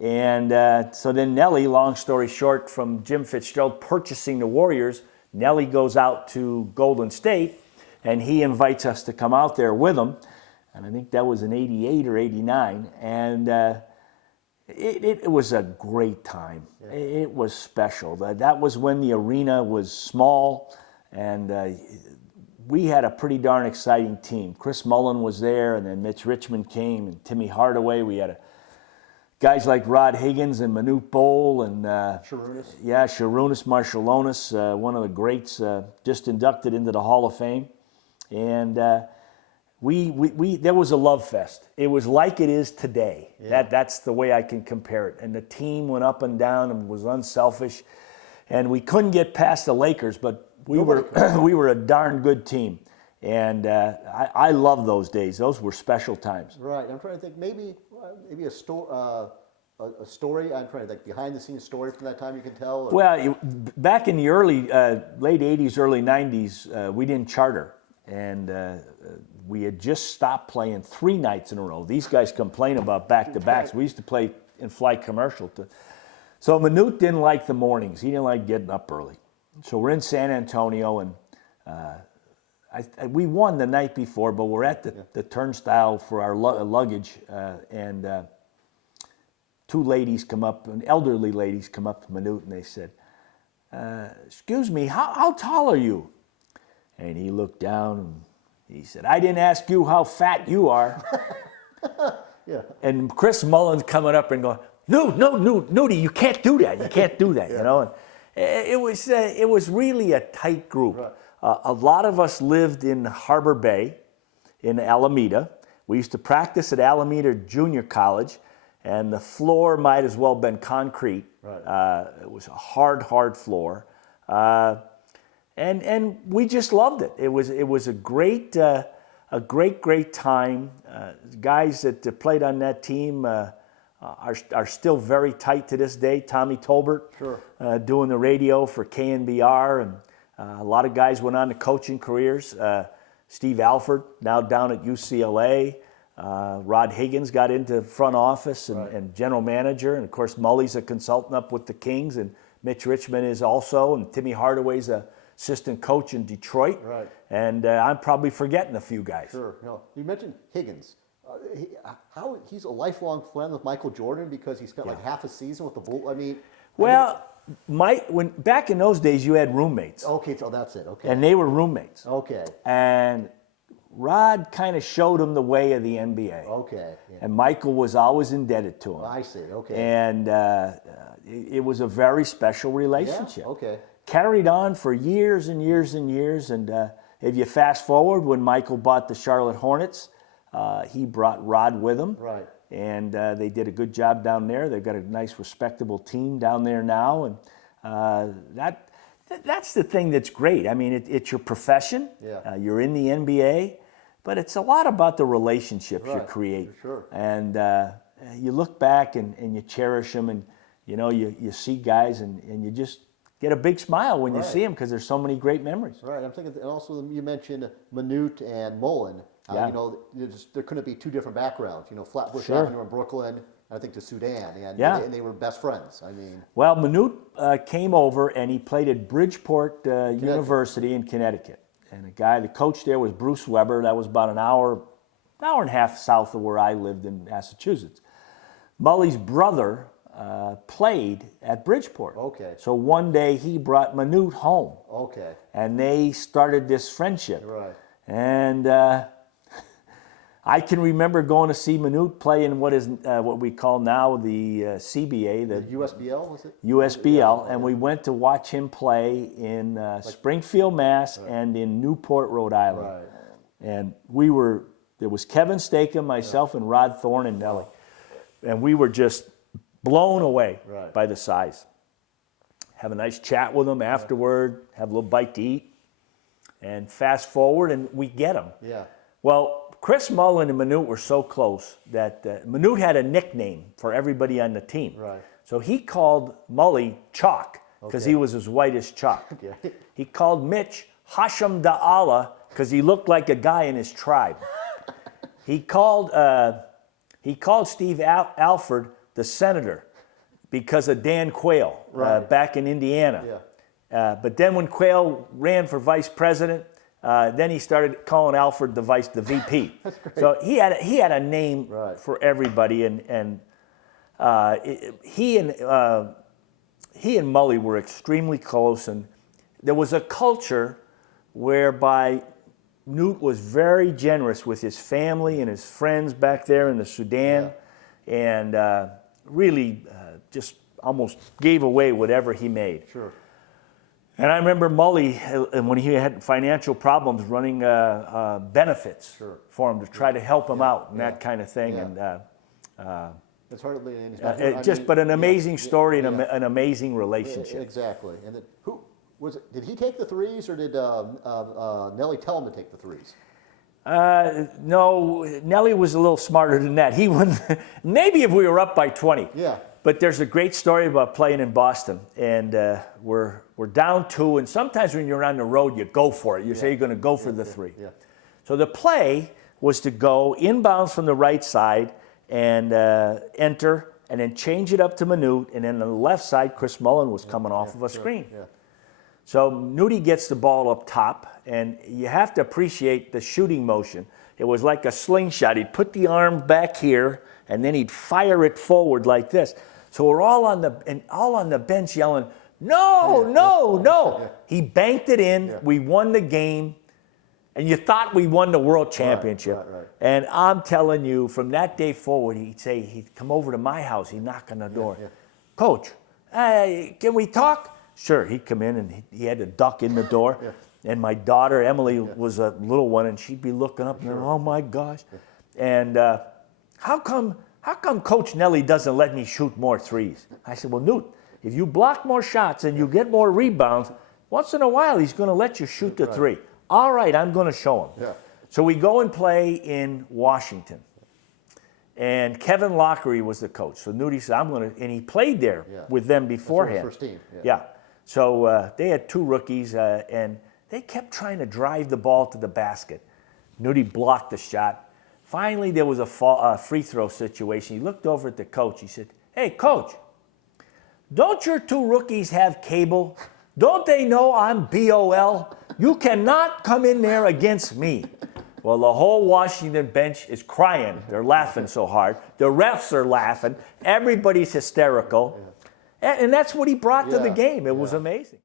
And so then Nelly, long story short, from Jim Fitzgerald purchasing the Warriors, Nelly goes out to Golden State, and he invites us to come out there with him. And I think that was in 88 or 89. And it was a great time. Yeah. It was special. That was when the arena was small, and we had a pretty darn exciting team. Chris Mullin was there, and then Mitch Richmond came, and Timmy Hardaway. We had guys like Rod Higgins and Manute Bol and Sharunas. Yeah, Sharunas Marshallonis, one of the greats, just inducted into the Hall of Fame. And there was a love fest. It was like it is today. Yeah. That's the way I can compare it. And the team went up and down and was unselfish. And we couldn't get past the Lakers, but we were a darn good team. And I love those days. Those were special times. Right. I'm trying to think maybe a story. I'm trying to think behind the scenes story from that time you can tell. Or? Well, back in the late 80s, early 90s, we didn't charter. And we had just stopped playing 3 nights in a row. These guys complain about back-to-backs. We used to play in flight commercial. So Manute didn't like the mornings. He didn't like getting up early. So we're in San Antonio, and we won the night before, but we're at the turnstile for our luggage, and 2 ladies come up, elderly ladies come up to Manute, and they said, excuse me, how tall are you? And he looked down, and he said, I didn't ask you how fat you are. Yeah. And Chris Mullin's coming up and going, no, Nudie, you can't do that. You can't do that, you know. And it was really a tight group. Right. A lot of us lived in Harbor Bay, in Alameda. We used to practice at Alameda Junior College, and the floor might as well have been concrete. Right. It was a hard floor, and we just loved it. It was a great time. Guys that played on that team are still very tight to this day. Tommy Tolbert, sure. Doing the radio for KNBR, and a lot of guys went on to coaching careers. Steve Alford, now down at UCLA. Rod Higgins got into front office and general manager. And, of course, Mully's a consultant up with the Kings, and Mitch Richmond is also, and Timmy Hardaway's a assistant coach in Detroit. Right. And I'm probably forgetting a few guys. Sure. No. You mentioned Higgins. He's a lifelong friend with Michael Jordan because he spent like half a season with the Bulls. I mean... back in those days, you had roommates. Okay, so that's it. Okay. And they were roommates. Okay. And Rod kind of showed him the way of the NBA. Okay. Yeah. And Michael was always indebted to him. I see. Okay. And it was a very special relationship. Yeah. Okay. Carried on for years and years and years. And if you fast forward, when Michael bought the Charlotte Hornets, he brought Rod with him. Right. And they did a good job down there. They've got a nice, respectable team down there now. And that's the thing that's great. I mean, it's your profession. Yeah. You're in the NBA. But it's a lot about the relationships you create. For sure. And you look back and you cherish them. And, you know, you see guys and you just get a big smile when you see them because there's so many great memories. Right. I'm thinking, and also you mentioned Manute and Mullin. You know, there couldn't be 2 different backgrounds. You know, Flatbush Avenue in Brooklyn, I think to Sudan, and they were best friends. I mean, well, Manute came over and he played at Bridgeport University in Connecticut, and the coach there was Bruce Weber. That was about an hour and a half south of where I lived in Massachusetts. Mully's brother played at Bridgeport. Okay. So one day he brought Manute home. Okay. And they started this friendship. Right. And I can remember going to see Manute play in what we call now the CBA, the USBL, was it? USBL, and we went to watch him play in Springfield, Mass, and in Newport, Rhode Island. Right. And there was Kevin Stakem, myself, and Rod Thorne and Nelly, and we were just blown away by the size. Have a nice chat with them afterward, have a little bite to eat, and fast forward, and we get them. Yeah. Well, Chris Mullin and Manute were so close that Manute had a nickname for everybody on the team. Right. So he called Mully Chalk because he was as white as chalk. Okay. He called Mitch Hashem Da'ala because he looked like a guy in his tribe. He called Steve Alford the Senator because of Dan Quayle back in Indiana. Yeah. But then when Quayle ran for vice president, then he started calling Alfred the VP. That's great. So he had a name for everybody, and he and Mullin were extremely close, and there was a culture whereby Newt was very generous with his family and his friends back there in the Sudan, and really just almost gave away whatever he made. Sure. And I remember Mullin, when he had financial problems, running benefits for him to try to help him out and that kind of thing. Yeah. And it's hardly but an amazing story and an amazing relationship. Exactly. And then, who was it? Did he take the threes, or did Nelly tell him to take the threes? No, Nelly was a little smarter than that. He wouldn't. Maybe if we were up by 20. Yeah. But there's a great story about playing in Boston, and we're down 2, and sometimes when you're on the road, you go for it. You say you're going to go for the 3. Yeah. So the play was to go inbounds from the right side and enter, and then change it up to Manute, and then on the left side, Chris Mullin was coming off of a screen. Yeah. So Nudie gets the ball up top, and you have to appreciate the shooting motion. It was like a slingshot. He'd put the arm back here, and then he'd fire it forward like this. So we're all on the bench yelling, "No, no, no!" He banked it in. Yeah. We won the game, and you thought we won the world championship. Right. And I'm telling you, from that day forward, he'd come over to my house. He'd knock on the door. "Coach, can we talk?" Sure. He'd come in, and he had to duck in the door. And my daughter Emily was a little one, and she'd be looking up and oh my gosh. And how come Coach Nelly doesn't let me shoot more threes? I said, well, Newt, if you block more shots and you get more rebounds, once in a while he's going to let you shoot the 3. All right, I'm going to show him. Yeah. So we go and play in Washington. And Kevin Lockery was the coach. So Nudie said, and he played there with them beforehand. First team. Yeah. So they had 2 rookies, and they kept trying to drive the ball to the basket. Nudie blocked the shot. Finally, there was a free throw situation. He looked over at the coach. He said, "Hey, coach, don't your 2 rookies have cable? Don't they know I'm BOL? You cannot come in there against me." Well, the whole Washington bench is crying. They're laughing so hard. The refs are laughing. Everybody's hysterical. And that's what he brought to the game. It was amazing.